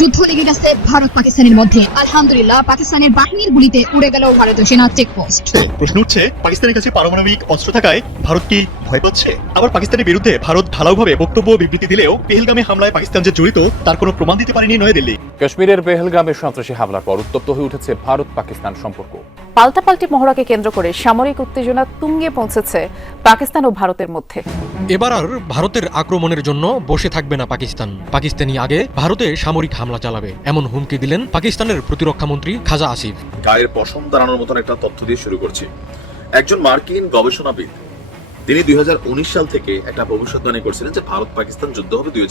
যুদ্ধ লেগে গেছে ভারত পাকিস্তানের মধ্যে। আলহামদুলিল্লাহ, পাকিস্তানের বাহিনীর গুলিতে উড়ে গেল ভারতীয় সেনা চেকপোস্ট প্রশ্ন উঠছে, পাকিস্তানের কাছে পারমাণবিক অস্ত্র থাকায় ভারত কি ভয় পাচ্ছে? আবার পাকিস্তানের বিরুদ্ধে ভারত ঢালাওভাবে বক্তব্য বিবৃতি দিলেও পেহেলগামে হামলায় পাকিস্তান যে জড়িত তার কোনো প্রমাণ দিতে পারেনি নয়াদিল্লি। কাশ্মীরের পেহেলগামে সন্ত্রাসী হামলার পর উত্তপ্ত হয়ে উঠেছে ভারত পাকিস্তান সম্পর্ক। পাল্টাপাল্টি মহড়াকে কেন্দ্র করে সামরিক উত্তেজনা তুঙ্গে পৌঁছেছে পাকিস্তান ও ভারতের মধ্যে। এবার আর ভারতের আক্রমণের জন্য বসে থাকবে না পাকিস্তান। পাকিস্তানি আগে ভারতে সামরিক হামলা চালাবে এমন হুমকি দিলেন পাকিস্তানের প্রতিরক্ষা মন্ত্রী খাজা আসিফ। গায়ের পশম দাঁড়ানোর মতন একটা তথ্য দিয়ে শুরু করছি। একজন মার্কিন গবেষণাবিদ তিনি দুই সাল থেকে একটা ভবিষ্যৎবাণী করছিলেন যে ভারত পাকিস্তান যুদ্ধ হবে দুই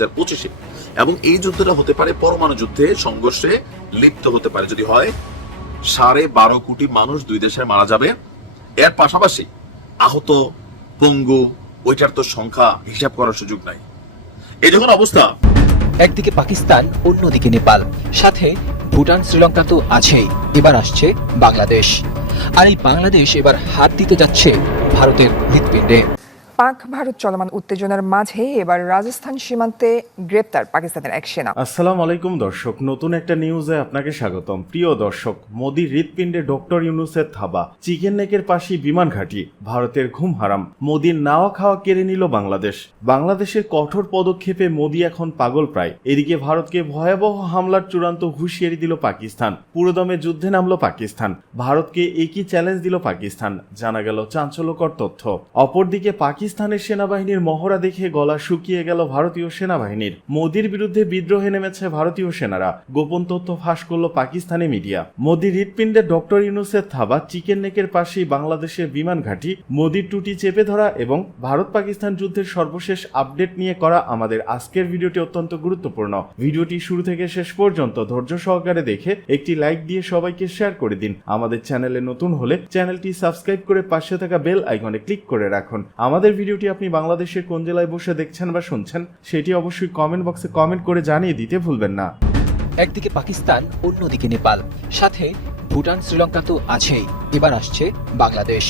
এবং এই যুদ্ধটা হতে পারে পরমাণু যুদ্ধে সংঘর্ষে লিপ্ত হতে পারে। যদি হয়, সাড়ে বারো কোটি মানুষ দুই দেশে মারা যাবে। এর পাশাপাশি আহত, পঙ্গু, ওইটার তো সংখ্যা হিসাব করার সুযোগ নাই। এই যখন অবস্থা, একদিকে পাকিস্তান, অন্যদিকে নেপাল। সাথে ভুটান, শ্রীলঙ্কা তো আছেই। এবার আসছে বাংলাদেশ। আর এই বাংলাদেশ এবার হাত দিতে যাচ্ছে ভারতের হৃৎপিণ্ডে। পাক ভারত চলমান উত্তেজনার মাঝে এবার রাজস্থান সীমান্তে গ্রেপ্তার পাকিস্তানের এক সেনা। আসসালাম আলাইকুম দর্শক, নতুন একটা নিউজে আপনাকে স্বাগতম। প্রিয় দর্শক মোদির হৃৎপিণ্ডে ডক্টর ইউনুসের থাবা, চিকেন নেকের পাশে বিমান ঘাঁটি, ভারতের ঘুম হারাম, মোদির নাওয়া খাওয়া কেড়ে নিল বাংলাদেশ। বাংলাদেশের কঠোর পদক্ষেপে মোদি এখন পাগল প্রায়। এদিকে ভারতকে ভয়াবহ হামলার চূড়ান্ত হুঁশিয়ারি দিল পাকিস্তান, পুরোদমে যুদ্ধে নামলো পাকিস্তান, ভারতকে একই চ্যালেঞ্জ দিল পাকিস্তান, জানা গেল চাঞ্চল্যকর তথ্য। অপরদিকে পাকিস্তানের সেনাবাহিনীর মহড়া দেখে গলা শুকিয়ে গেল ভারতীয় সেনাবাহিনীর। মোদির বিরুদ্ধে বিদ্রোহে নেমেছে ভারতীয় সেনারা। গোপন তথ্য ফাঁস করল পাকিস্তানি মিডিয়া। মোদির হৃৎপিণ্ডে ডক্টর ইউনুসের থাবা, চিকেন নেকের পাশেই বাংলাদেশের বিমান ঘাঁটি, মোদির টুটি চেপে ধরা এবং ভারত পাকিস্তান যুদ্ধের সর্বশেষ আপডেট নিয়ে করা আমাদের আজকের ভিডিওটি অত্যন্ত গুরুত্বপূর্ণ। ভিডিওটি শুরু থেকে শেষ পর্যন্ত ধৈর্য সহকারে দেখে একটি লাইক দিয়ে সবাইকে শেয়ার করে দিন। আমাদের চ্যানেলে নতুন হলে চ্যানেলটি সাবস্ক্রাইব করে পাশে থাকা বেল আইকনে ক্লিক করে রাখুন। আমাদের ভিডিওটি আপনি বাংলাদেশের কোন জেলায় বসে দেখছেন বা শুনছেন, সেটি অবশ্যই কমেন্ট বক্সে কমেন্ট করে জানিয়ে দিতে ভুলবেন না। একদিকে পাকিস্তান, অন্যদিকে নেপাল। সাথে ভুটান, শ্রীলঙ্কা তো আছেই। এবার আসছে বাংলাদেশ।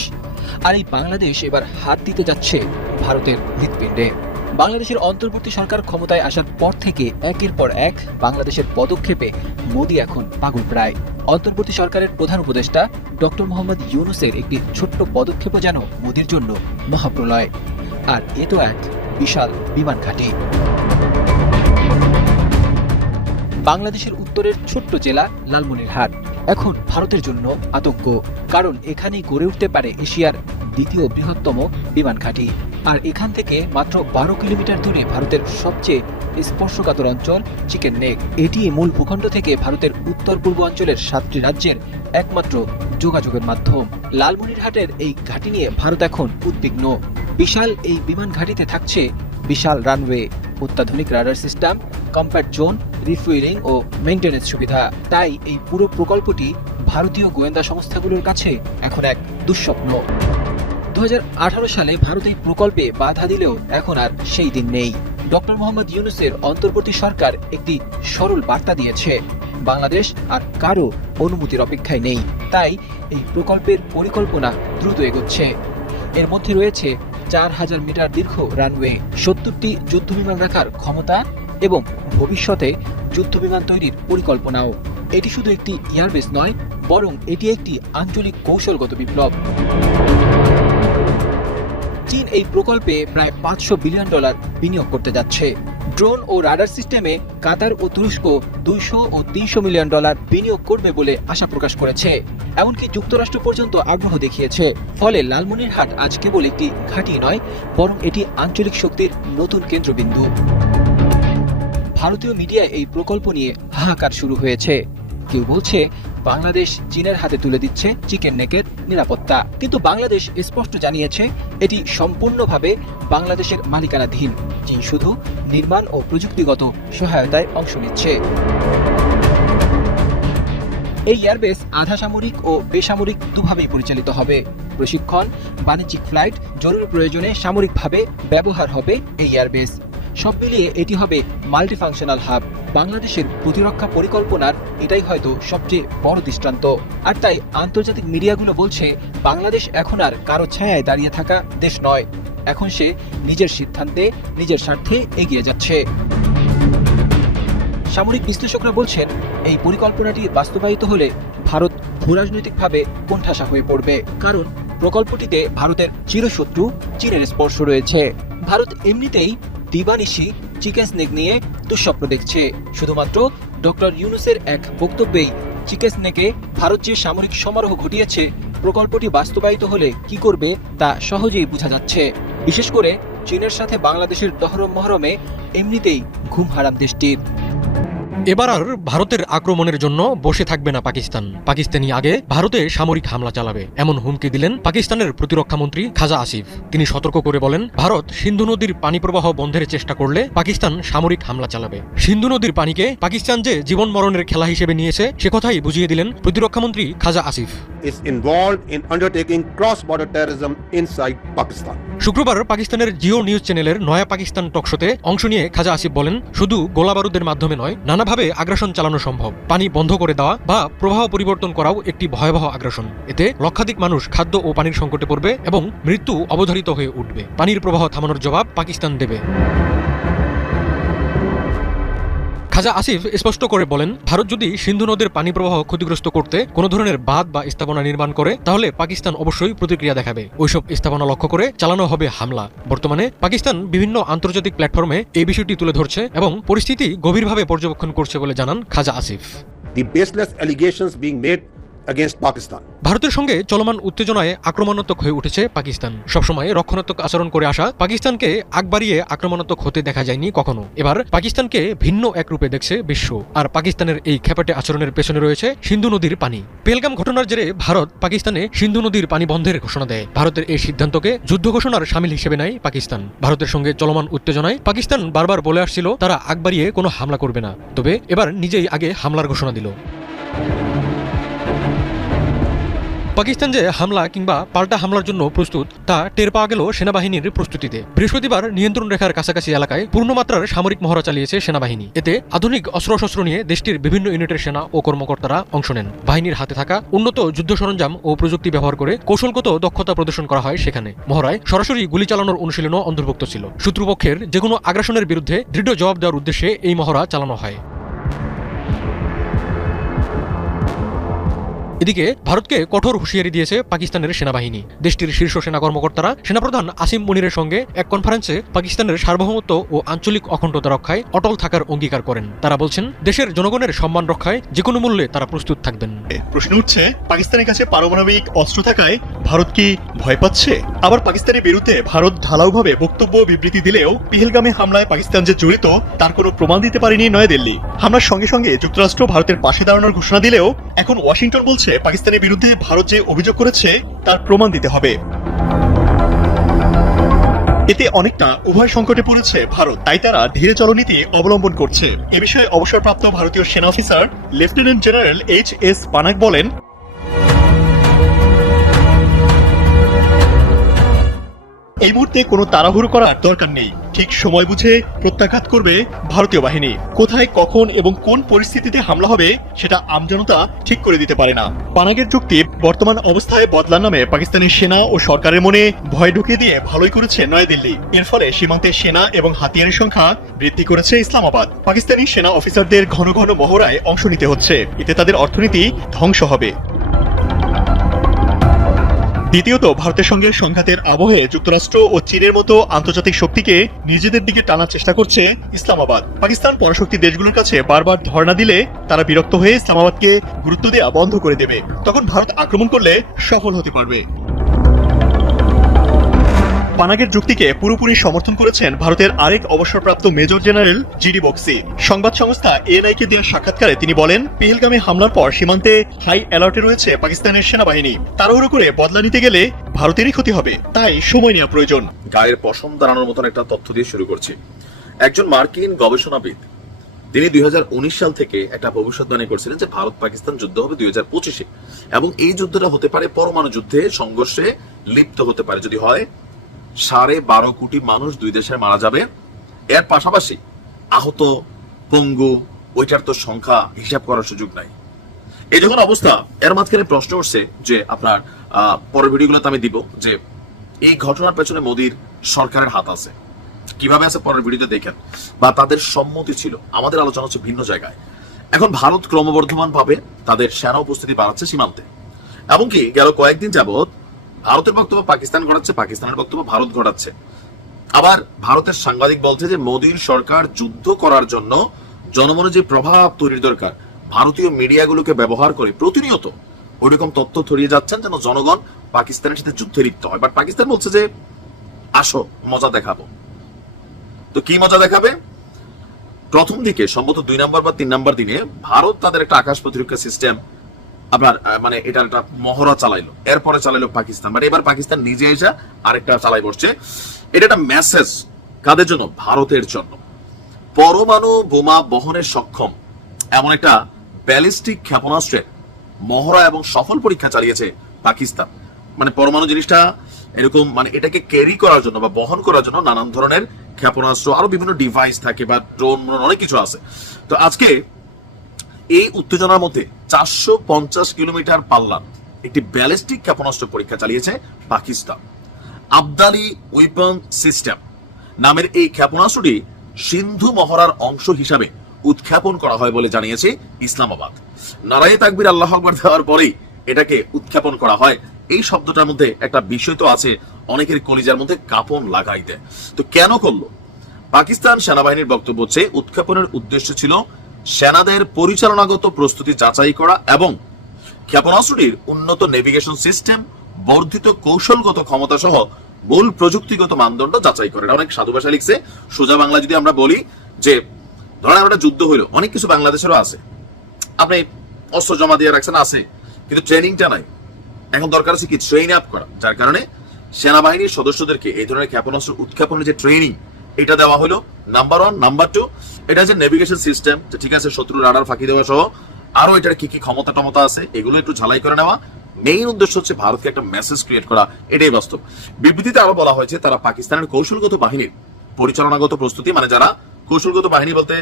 আর এই বাংলাদেশ এবার হাত দিতে যাচ্ছে ভারতের হৃৎপিণ্ডে। বাংলাদেশের অন্তর্বর্তী সরকার ক্ষমতায় আসার পর থেকে একের পর এক বাংলাদেশের পদক্ষেপে মোদী এখন পাগল প্রায়। অন্তর্বর্তী সরকারের প্রধান উপদেষ্টা ডক্টর মোহাম্মদ ইউনুসের একটি ছোট্ট পদক্ষেপও যেন মোদির জন্য মহাপ্রলয়। আর এ তো এক বিশাল বিমান ঘাঁটি। বাংলাদেশের উত্তরের ছোট্ট জেলা লালমনিরহাট এখন ভারতের জন্য আতঙ্ক, কারণ এখানেই গড়ে উঠতে পারে এশিয়ার দ্বিতীয় বৃহত্তম বিমান ঘাঁটি। আর এখান থেকে মাত্র বারো কিলোমিটার দূরে ভারতের সবচেয়ে স্পর্শকাতর অঞ্চল চিকেন নেক এটি মূল ভূখণ্ড থেকে ভারতের উত্তর পূর্ব অঞ্চলের সাতটি রাজ্যের একমাত্র যোগাযোগের মাধ্যম। লালমনিরহাটের এই ঘাঁটি নিয়ে ভারত এখন উদ্বিগ্ন। বিশাল এই বিমান ঘাঁটিতে থাকছে বিশাল রানওয়ে, অত্যাধুনিক radar system compact zone, refuelling ও মেইনটেনেন্স সুবিধা। তাই এই পুরো প্রকল্পটি ভারতীয় গোয়েন্দা সংস্থাগুলোর কাছে এখন এক দুঃস্বপ্ন। দু হাজার আঠারো সালে ভারত এই প্রকল্পে বাধা দিলেও এখন আর সেই দিন নেই। ডক্টর মোহাম্মদ ইউনুসের অন্তর্বর্তী সরকার একটি সরল বার্তা দিয়েছে। বাংলাদেশ আর কারও অনুমতির অপেক্ষায় নেই। তাই এই প্রকল্পের পরিকল্পনা দ্রুত এগোচ্ছে। এর মধ্যে রয়েছে চার হাজার মিটার দীর্ঘ রানওয়ে, সত্তরটি যুদ্ধবিমান রাখার ক্ষমতা এবং ভবিষ্যতে যুদ্ধবিমান তৈরির পরিকল্পনাও। এটি শুধু একটি এয়ারবেস নয়, বরং এটি একটি আঞ্চলিক কৌশলগত বিপ্লব। এই প্রকল্পে প্রায় পাঁচশো বিলিয়ন ডলার বিনিয়োগ করতে যাচ্ছে। ড্রোন ও রাডার সিস্টেমে কাতার ও তুরস্ক দুইশো ও তিনশো মিলিয়ন ডলার বিনিয়োগ করবে বলে আশা প্রকাশ করেছে। এমনকি যুক্তরাষ্ট্র পর্যন্ত আগ্রহ দেখিয়েছে। ফলে লালমনিরহাট আজ কেবল একটি ঘাঁটি নয়, বরং এটি আঞ্চলিক শক্তির নতুন কেন্দ্রবিন্দু। ভারতীয় মিডিয়ায় এই প্রকল্প নিয়ে হাহাকার শুরু হয়েছে। কেউ বলছে বাংলাদেশ চীনের হাতে তুলে দিচ্ছে চিকেন নেকের নিরাপত্তা। কিন্তু বাংলাদেশ স্পষ্ট জানিয়েছে এটি সম্পূর্ণভাবে বাংলাদেশের মালিকানাধীন। চীন শুধু নির্মাণ ও প্রযুক্তিগত সহায়তায় অংশ নিচ্ছে। এই এয়ারবেস আধা সামরিক ও বেসামরিক দুভাবেই পরিচালিত হবে। প্রশিক্ষণ, বাণিজ্যিক ফ্লাইট, জরুরি প্রয়োজনে সামরিকভাবে ব্যবহার হবে এই এয়ারবেস। সব মিলিয়ে এটি হবে মাল্টিফাংশনাল হাব বাংলাদেশের প্রতিরক্ষা পরিকল্পনার এটাই হয়তো সবচেয়ে বড় দৃষ্টান্ত। আর তাই আন্তর্জাতিক মিডিয়াগুলো বলছে, বাংলাদেশ এখন আর কারও ছায়ায় দাঁড়িয়ে থাকা দেশ নয়। এখন সে নিজের সিদ্ধান্তে, নিজের স্বার্থে এগিয়ে যাচ্ছে। সামরিক বিশ্লেষকরা বলছেন, এই পরিকল্পনাটি বাস্তবায়িত হলে ভারত ভূরাজনৈতিকভাবে কোণঠাসা হয়ে পড়বে। কারণ প্রকল্পটিতে ভারতের চিরশত্রু চীনের স্পর্শ রয়েছে। ভারত এমনিতেই দিবানিশি চিকেন স্নেক নিয়ে দুঃস্বপ্ন দেখছে। শুধুমাত্র ডক্টর ইউনুসের এক বক্তব্যেই চিকেন স্নেকে ভারত যে সামরিক সমারোহ ঘটিয়েছে, প্রকল্পটি বাস্তবায়িত হলে কি করবে তা সহজেই বোঝা যাচ্ছে। বিশেষ করে চীনের সাথে বাংলাদেশের দহরম মহরমে এমনিতেই ঘুম হারাম দেশটির। এবার আর ভারতের আক্রমণের জন্য বসে থাকবে না পাকিস্তান। পাকিস্তানি আগে ভারতে সামরিক হামলা চালাবে এমন হুমকি দিলেন পাকিস্তানের প্রতিরক্ষামন্ত্রী খাজা আসিফ। তিনি সতর্ক করে বলেন ভারত সিন্ধু নদীর পানি প্রবাহ বন্ধের চেষ্টা করলে পাকিস্তান সামরিক হামলা চালাবে। সিন্ধু নদীর পানিকে পাকিস্তান যে জীবন মরণের খেলা হিসেবে নিয়েছে সে কথাই বুঝিয়ে দিলেন প্রতিরক্ষামন্ত্রী খাজা Asif. Is involved in undertaking cross-border terrorism inside Pakistan. শুক্রবার পাকিস্তানের জিও নিউজ চ্যানেলের নয়া পাকিস্তান টকশোতে অংশ নিয়ে খাজা আসিফ বলেন শুধু গোলাবারুদের মাধ্যমে নয় নানাভাবে আগ্রাসন চালানো সম্ভব। পানি বন্ধ করে দেওয়া বা প্রবাহ পরিবর্তন করাও একটি ভয়াবহ আগ্রাসন। এতে লক্ষাধিক মানুষ খাদ্য ও পানির সংকটে পড়বে এবং মৃত্যু অবধারিত হয়ে উঠবে। পানির প্রবাহ থামানোর জবাব পাকিস্তান দেবে। খাজা আসিফ স্পষ্ট করে বলেন, ভারত যদি সিন্ধু নদের পানি প্রবাহ ক্ষতিগ্রস্ত করতে কোনো ধরনের বাদ বা স্থাপনা নির্মাণ করে, তাহলে পাকিস্তান অবশ্যই প্রতিক্রিয়া দেখাবে। ওইসব স্থাপনা লক্ষ্য করে চালানো হবে হামলা। বর্তমানে পাকিস্তান বিভিন্ন আন্তর্জাতিক প্ল্যাটফর্মে এই বিষয়টি তুলে ধরছে এবং পরিস্থিতি গভীরভাবে পর্যবেক্ষণ করছে বলে জানান খাজা Asif. The baseless allegations being made ভারতের সঙ্গে চলমান উত্তেজনায় আক্রমণাত্মক হয়ে উঠেছে পাকিস্তান। সবসময় রক্ষণাত্মক আচরণ করে আসা পাকিস্তানকে আগ বাড়িয়ে আক্রমণাত্মক হতে দেখা যায়নি কখনো। এবার পাকিস্তানকে ভিন্ন এক রূপে দেখছে বিশ্ব। আর পাকিস্তানের এই খেপাটে আচরণের পেছনে রয়েছে সিন্ধু নদীর পানি। পেলগাম ঘটনার জেরে ভারত পাকিস্তানে সিন্ধু নদীর পানি বন্ধের ঘোষণা দেয়। ভারতের এই সিদ্ধান্তকে যুদ্ধ ঘোষণার সামিল হিসেবে নেয় পাকিস্তান। ভারতের সঙ্গে চলমান উত্তেজনায় পাকিস্তান বারবার বলে আসছিল, তারা আগ বাড়িয়ে কোনো হামলা করবে না। তবে এবার নিজেই আগে হামলার ঘোষণা দিল। পাকিস্তান যে হামলা কিংবা পাল্টা হামলার জন্য প্রস্তুত তা টের পাওয়া গেল। সেনাবাহিনীর প্রস্তুতিতে বৃহস্পতিবার নিয়ন্ত্রণ রেখার কাছাকাছি এলাকায় পূর্ণমাত্রার সামরিক মহড়া চালিয়েছে সেনাবাহিনী। এতে আধুনিক অস্ত্রশস্ত্র নিয়ে দেশটির বিভিন্ন ইউনিটের সেনা ও কর্মকর্তারা অংশ নেন। বাহিনীর হাতে থাকা উন্নত যুদ্ধ সরঞ্জাম ও প্রযুক্তি ব্যবহার করে কৌশলগত দক্ষতা প্রদর্শন করা হয় সেখানে মহড়ায় সরাসরি গুলি চালানোর অনুশীলনও অন্তর্ভুক্ত ছিল শত্রুপক্ষের যেকোনো আগ্রাসনের বিরুদ্ধে দৃঢ় জবাব দেওয়ার উদ্দেশ্যে এই মহড়া চালানো হয়। এদিকে ভারতকে কঠোর হুঁশিয়ারি দিয়েছে পাকিস্তানের সেনাবাহিনী। দেশটির শীর্ষ সেনা কর্মকর্তারা, সেনাপ্রধান আসিম মুনিরের সঙ্গে এক কনফারেন্সে পাকিস্তানের সার্বভৌমত্ব ও আঞ্চলিক অখণ্ডতা রক্ষায় অটল থাকার অঙ্গীকার করেন। তারা বলছেন, দেশের জনগণের সম্মান রক্ষায় যে কোনো মূল্যে তারা প্রস্তুত থাকবেন। প্রশ্ন উঠছে, পাকিস্তানের কাছে পারমাণবিক অস্ত্র থাকায় ভারত কি ভয় পাচ্ছে? আবার পাকিস্তানের বিরুদ্ধে ভারত ঢালাওভাবে বক্তব্য বিবৃতি দিলেও পিহেলগামে হামলায় পাকিস্তান যে জড়িত, তার কোনো প্রমাণ দিতে পারেনি নয়াদিল্লি। হামলার সঙ্গে সঙ্গে যুক্তরাষ্ট্র ভারতের পাশে দাঁড়ানোর ঘোষণা দিলেও এখন ওয়াশিংটন বলছে পাকিস্তানের বিরুদ্ধে ভারত যে অভিযোগ করেছে, তার প্রমাণ দিতে হবে। এতে অনেকটা উভয় সংকটে পড়েছে ভারত, তাই তারা ধীরে চলনীতি অবলম্বন করছে। এ বিষয়ে অবসরপ্রাপ্ত ভারতীয় সেনা officer, lieutenant general H S Panag বলেন এই মুহূর্তে কোনো তাড়াহুড়ো করার দরকার নেই। ঠিক সময় বুঝে প্রত্যাঘাত করবে ভারতীয় বাহিনী। কোথায়, কখন এবং কোন পরিস্থিতিতে হামলা হবে, সেটা আমজনতা ঠিক করে দিতে পারে না। পানাগের চুক্তি বর্তমান অবস্থায় বদলার নামে পাকিস্তানের সেনা ও সরকারের মনে ভয় ঢুকিয়ে দিয়ে ভালোই করেছে নয়াদিল্লি। এর ফলে সীমান্তে সেনা এবং হাতিয়ারের সংখ্যা বৃদ্ধি করেছে ইসলামাবাদ। পাকিস্তানি সেনা অফিসারদের ঘন ঘন মহড়ায় অংশ নিতে হচ্ছে। এতে তাদের অর্থনীতি ধ্বংস হবে। দ্বিতীয়ত, ভারতের সঙ্গে সংঘাতের আবহে যুক্তরাষ্ট্র ও চীনের মতো আন্তর্জাতিক শক্তিকে নিজেদের দিকে টানার চেষ্টা করছে ইসলামাবাদ। পাকিস্তান পরাশক্তি দেশগুলোর কাছে বারবার ধর্ণা দিলে তারা বিরক্ত হয়ে ইসলামাবাদকে গুরুত্ব দেওয়া বন্ধ করে দেবে। তখন ভারত আক্রমণ করলে সফল হতে পারবে। পানাগের যুক্তিকে পুরোপুরি সমর্থন করেছেন ভারতের আরেক অবসরপ্রাপ্ত মেজর জেনারেল জিডি বক্সি। সংবাদ সংস্থা এএনআই কে দেওয়া সাক্ষাৎকারে তিনি বলেন, পেহেলগামে হামলার পর সীমান্তে হাই অ্যালার্টে রয়েছে পাকিস্তানের সেনাবাহিনী। তাড়াহুড়ো করে বদলা নিতে গেলে ভারতেরই ক্ষতি হবে, তাই সময় নেওয়া প্রয়োজন। গায়ের পশম দাঁড়ানোর মতন একটা তথ্য দিয়ে শুরু করছি। একজন মার্কিন গবেষণাবিদ, তিনি দুই হাজার উনিশ সাল থেকে একটা ভবিষ্যৎবাণী করছিলেন যে ভারত পাকিস্তান যুদ্ধ হবে দুই পঁচিশে। এবং এই যুদ্ধটা হতে পারে পরমাণু যুদ্ধে, সংঘর্ষে লিপ্ত হতে পারে। যদি হয় সাড়ে বারো কোটি মানুষ দুই দেশে মারা যাবে। এর পাশাপাশি আহত, পঙ্গু, ওইটার তো সংখ্যা হিসাব করার সুযোগ নাই। এই যখন অবস্থা, এর মাঝখানে প্রশ্ন উঠছে যে আপনার পরের ভিডিওগুলোতে আমি দিব যে এই ঘটনার পেছনে মোদির সরকারের হাত আছে। কীভাবে আছে পরের ভিডিওতে দেখেন। বা তাদের সম্মতি ছিল। আমাদের আলোচনা হচ্ছে ভিন্ন জায়গায়। এখন ভারত ক্রমবর্ধমান ভাবে তাদের সেনা উপস্থিতি বাড়াচ্ছে সীমান্তে। এমনকি গেল কয়েকদিন যাবৎ ভারতের বক্তব্য পাকিস্তান ঘটাচ্ছে পাকিস্তানের বক্তব্য ভারত ঘটাচ্ছে আবার ভারতের সাংবাদিক বলছে যে, মোদীর সরকার যুদ্ধ করার জন্য জনমনে যে প্রভাব তৈরির দরকার, ভারতীয় মিডিয়াগুলোকে ব্যবহার করে প্রতিনিয়ত ওইরকম তথ্য ছড়িয়ে যাচ্ছেন যেন জনগণ পাকিস্তানের সাথে যুদ্ধে লিপ্ত হয়। বাট পাকিস্তান বলছে যে, আসো, মজা দেখাবো। তো কি মজা দেখাবে? প্রথম দিকে, সম্ভবত দুই নাম্বার বা তিন নাম্বার দিনে, ভারত তাদের একটা আকাশ প্রতিরক্ষা সিস্টেম আপনার মানে এটার একটা মহড়া চালাইলো। এরপরে চালাইলো পাকিস্তান। বাট এবার পাকিস্তান নিজে এসে আরেকটা চালাই বসছে। এটা একটা মেসেজ কাদের জন্য? ভারতের জন্য। পরমাণু বোমা বহনের সক্ষম এমন একটা ব্যালিস্টিক ক্ষেপণাস্ত্রের মহড়া এবং সফল পরীক্ষা চালিয়েছে পাকিস্তান। মানে পরমাণু জিনিসটা এরকম মানে এটাকে ক্যারি করার জন্য বা বহন করার জন্য নানান ধরনের ক্ষেপণাস্ত্র, আরও বিভিন্ন ডিভাইস থাকে বা ড্রোন অনেক কিছু আছে। তো আজকে এই উত্তেজনার মধ্যে চারশো পঞ্চাশ কিলোমিটার পাল্লার একটি ব্যালিস্টিক ক্ষেপণাস্ত্র পরীক্ষা চালিয়েছে পাকিস্তান। আবদালি ওয়েপন সিস্টেম নামের এই ক্ষেপণাস্ত্রটি সিন্ধু মহড়ার অংশ হিসাবে উৎক্ষেপণ করা হয় বলে জানিয়েছে ইসলামাবাদ। নারায়ে তাকবির আল্লাহ আকবর দেওয়ার পরেই এটাকে উৎক্ষেপণ করা হয়। এই শব্দটার মধ্যে একটা বিষয় তো আছে, অনেকের কলিজার মধ্যে কাপন লাগাইতে। তো কেন করল? পাকিস্তান সেনাবাহিনীর বক্তব্য হচ্ছে, উৎক্ষেপণের উদ্দেশ্য ছিল সেনাদের পরিচালনাগত প্রস্তুতি যাচাই করা এবং ক্ষেপণাস্ত্রটির উন্নত নেভিগেশন সিস্টেম বর্ধিত কৌশলগত ক্ষমতা সহ মূল প্রযুক্তিগত মানদণ্ড যাচাই করে অনেক সাধু ভাষা লিখছে। সোজা বাংলা যদি আমরা বলি যে, ধরেন একটা যুদ্ধ হইল, অনেক কিছু বাংলাদেশেরও আছে। আপনি অস্ত্র জমা দিয়ে রাখছেন, আছে, কিন্তু ট্রেনিংটা নাই। এখন দরকার আছে কি ট্রেন আপ করা। যার কারণে সেনাবাহিনীর সদস্যদেরকে এই ধরনের ক্ষেপণাস্ত্র উৎক্ষেপণের যে ট্রেনিং এটা দেওয়া হলো। নাম্বার ওয়ান নাম্বার টু এটা হচ্ছে নেভিগেশন সিস্টেম ঠিক আছে, শত্রু রাডার ফাঁকি দেওয়া সহ। আরও এটার কি কি ক্ষমতা টমতা আছে, এগুলো একটু ঝালাই করে নেওয়া। মেইন উদ্দেশ্য হচ্ছে ভারতকে একটা মেসেজ ক্রিয়েট করা, এটাই বাস্তব। বিবৃতিতে আরও বলা হয়েছে, তারা পাকিস্তানের কৌশলগত বাহিনীর পরিচালনাগত প্রস্তুতি মানে যারা কৌশলগত বাহিনী বলতে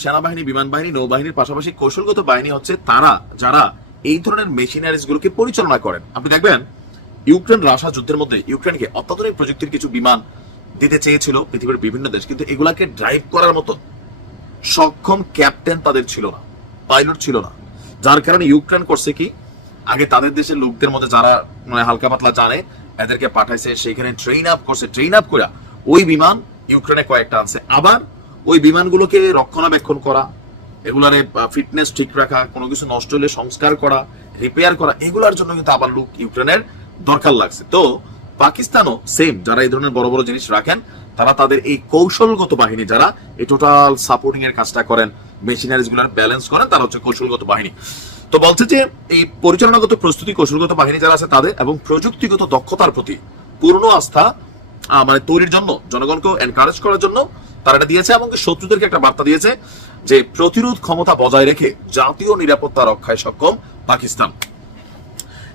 সেনাবাহিনী বিমান বাহিনী নৌবাহিনীর পাশাপাশি কৌশলগত বাহিনী হচ্ছে তারা, যারা এই ধরনের মেশিনারিজ গুলোকে পরিচালনা করেন। আপনি দেখবেন ইউক্রেন রাশা যুদ্ধের মধ্যে ইউক্রেনকে অত্যাধুনিক প্রযুক্তির কিছু বিমান দিতে চেয়েছিল পৃথিবীর বিভিন্ন দেশ, কিন্তু এগুলাকে ড্রাইভ করার মতো সক্ষম ক্যাপ্টেন তাদের ছিল না পাইলট ছিল না। যার কারণে ইউক্রেন করছে কি, আগে তাদের দেশের লোকদের মধ্যে যারা মানে হালকা পাতলা জানে, এদেরকে পাঠাইছে সেখানে ট্রেন আপ করছে ট্রেন আপ করে ওই বিমান ইউক্রেনে কয়েকটা আনছে। আবার ওই বিমানগুলোকে রক্ষণাবেক্ষণ করা, এগুলার ফিটনেস ঠিক রাখা, কোনো কিছু নষ্ট হলে সংস্কার করা রিপেয়ার করা, এগুলার জন্য কিন্তু আবার লোক ইউক্রেনের দরকার লাগছে। তো পাকিস্তানও সেম যারা এই ধরনের বড় বড় জিনিস রাখেন, তারা তাদের এই কৌশলগত বাহিনী যারা, এই টোটাল সাপোর্টিং এর কাজটা করেন মেশিনারিজগুলার ব্যালেন্স করেন, তারা হচ্ছে কৌশলগত বাহিনী। তো বলছে যে, এই পরিচালনাগত প্রস্তুতি, কৌশলগত বাহিনী যারা আছে তাদের এবং প্রযুক্তিগত দক্ষতার প্রতি পূর্ণ আস্থা মানে তৈরির জন্য জনগণকে এনকারেজ করার জন্য তারা এটা দিয়েছে এবং শত্রুদেরকে একটা বার্তা দিয়েছে যে, প্রতিরোধ ক্ষমতা বজায় রেখে জাতীয় নিরাপত্তা রক্ষায় সক্ষম পাকিস্তান।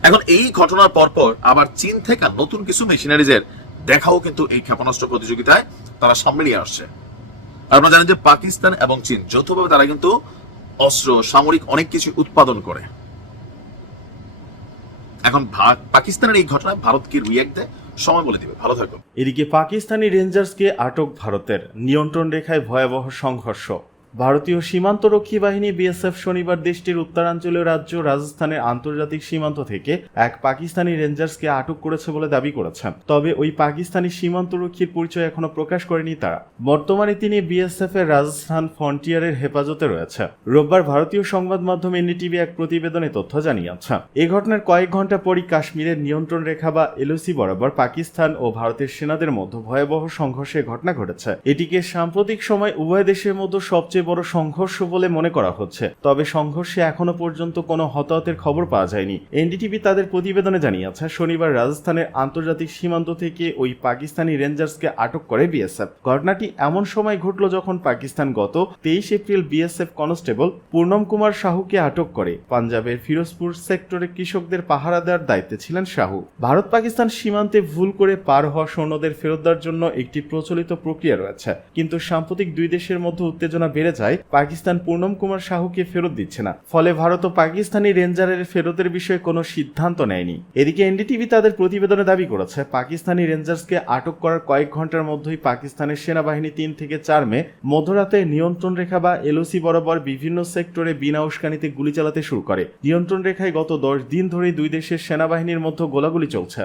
এখন এই ঘটনার পরপর আবার চীন থেকে নতুন কিছু মেশিনারিজের দেখাও কিন্তু এই ক্ষেপণাস্ত্র প্রতিযোগিতায় তারা সামনে নিয়ে আসছে। আপনারা জানেন যে পাকিস্তান এবং চীন যৌথভাবে তারা কিন্তু অস্ত্র, সামরিক অনেক কিছু উৎপাদন করে। এখন পাকিস্তানের এই ঘটনায় ভারত কি রিয়েক্ট দেয় সময় বলে দিবে। ভালো থাকো এদিকে পাকিস্তানি রেঞ্জার্সকে আটক ভারতের। নিয়ন্ত্রণ রেখায় ভয়াবহ সংঘর্ষ। ভারতীয় সীমান্তরক্ষী বাহিনী বিএসএফ শনিবার দেশটির উত্তরাঞ্চলীয় রাজ্য রাজস্থানের আন্তর্জাতিক সীমান্ত থেকে এক পাকিস্তানি রেঞ্জার্সকে আটক করেছে বলে দাবি করেছেন তবে ওই পাকিস্তানি সীমান্তরক্ষীর পরিচয় এখনও প্রকাশ করেনি তারা। বর্তমানে তিনি বিএসএফ এর রাজস্থান ফ্রন্টিয়ারের হেফাজতে রয়েছে। রোববার ভারতীয় সংবাদ মাধ্যম এনডিটিভি এক প্রতিবেদনে তথ্য জানিয়েছে। এ ঘটনার কয়েক ঘণ্টা পরই কাশ্মীরের নিয়ন্ত্রণ রেখা বা এলওসি বরাবর পাকিস্তান ও ভারতের সেনাদের মধ্যে ভয়াবহ সংঘর্ষের ঘটনা ঘটেছে। এটিকে সাম্প্রতিক সময় উভয় দেশের মধ্যে সবচেয়ে বড় সংঘর্ষ বলে মনে করা হচ্ছে। তবে সংঘর্ষে এখনও পর্যন্ত কোনো হতাহতের খবর পাওয়া যায়নি। এনডিটিভি তাদের প্রতিবেদনে জানিয়েছে, শনিবার রাজস্থানের আন্তর্জাতিক সীমান্ত থেকে ওই পাকিস্তানি রেঞ্জার্সকে আটক করে বিএসএফ। ঘটনাটি এমন সময় ঘটল যখন পাকিস্তান গত তেইশ April BSF constable Purnam Kumar শাহুকে আটক করে। পাঞ্জাবের ফিরোজপুর সেক্টরে কৃষকদের পাহারা দেওয়ার দায়িত্বে ছিলেন শাহু। ভারত পাকিস্তান সীমান্তে ভুল করে পার হওয়া সৈন্যদের ফেরত দেওয়ার জন্য একটি প্রচলিত প্রক্রিয়া রয়েছে। কিন্তু সাম্প্রতিক দুই দেশের মধ্যে উত্তেজনা বেড়ে যায়, পাকিস্তান পূর্ণম কুমার সাহুকে ফেরত দিচ্ছে না। ফলে ভারত ও পাকিস্তানি রেঞ্জারের ফেরতের বিষয়ে কোনো সিদ্ধান্ত নেয়নি। এদিকে এনডিটিভি তাদের প্রতিবেদনে দাবি করেছে, পাকিস্তানি রেঞ্জার্সকে আটক করার কয়েক ঘণ্টার মধ্যেই পাকিস্তানের সেনাবাহিনী তিন থেকে চার মে মধ্যরাতে নিয়ন্ত্রণ রেখা বা এলওসি বরাবর বিভিন্ন সেক্টরে বিনা উস্কানিতে গুলি চালাতে শুরু করে। নিয়ন্ত্রণ রেখায় গত দশ দিন ধরেই দুই দেশের সেনাবাহিনীর মধ্যে গোলাগুলি চলছে।